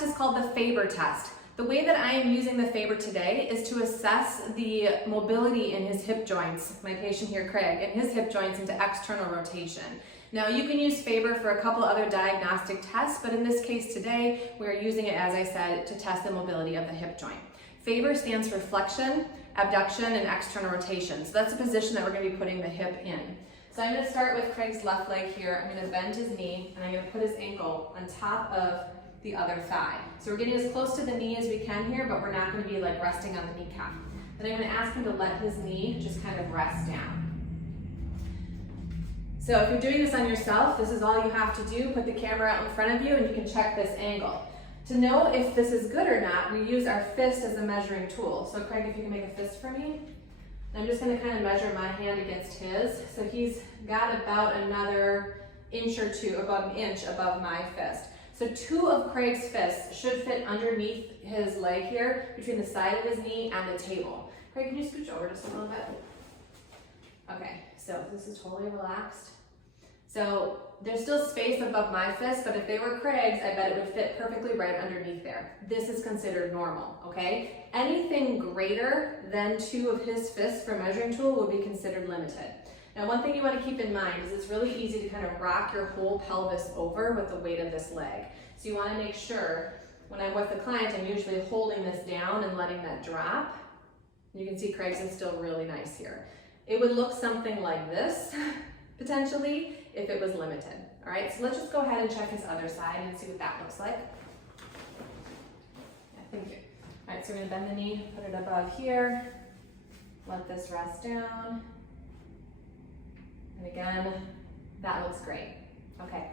test is called the FABER test. The way that I am using the FABER today is to assess the mobility in his hip joints, my patient here, Craig, and his hip joints into external rotation. Now you can use FABER for a couple other diagnostic tests, but in this case today, we are using it, as I said, to test the mobility of the hip joint. FABER stands for flexion, abduction, and external rotation. So that's the position that we're going to be putting the hip in. So I'm going to start with Craig's left leg here. I'm going to bend his knee, and I'm going to put his ankle on top of the other thigh. So we're getting as close to the knee as we can here, but we're not going to be like resting on the kneecap. Then I'm going to ask him to let his knee just kind of rest down. So if you're doing this on yourself, this is all you have to do. Put the camera out in front of you and you can check this angle. To know if this is good or not, we use our fist as a measuring tool. So Craig, if you can make a fist for me. I'm just going to kind of measure my hand against his. So he's got about another inch or two, about an inch above my fist. So 2 of Craig's fists should fit underneath his leg here, between the side of his knee and the table. Craig, can you scooch over just a little bit? Okay, so this is totally relaxed. So there's still space above my fist, but if they were Craig's, I bet it would fit perfectly right underneath there. This is considered normal, okay? Anything greater than 2 of his fists for measuring tool would be considered limited. Now, one thing you want to keep in mind is it's really easy to kind of rock your whole pelvis over with the weight of this leg. So you want to make sure, when I'm with the client, I'm usually holding this down and letting that drop. You can see Craig's is still really nice here. It would look something like this, potentially, if it was limited. All right, so let's just go ahead and check his other side and see what that looks like. Yeah, thank you. All right, so we're going to bend the knee, put it above here, let this rest down. And again, that looks great. Okay.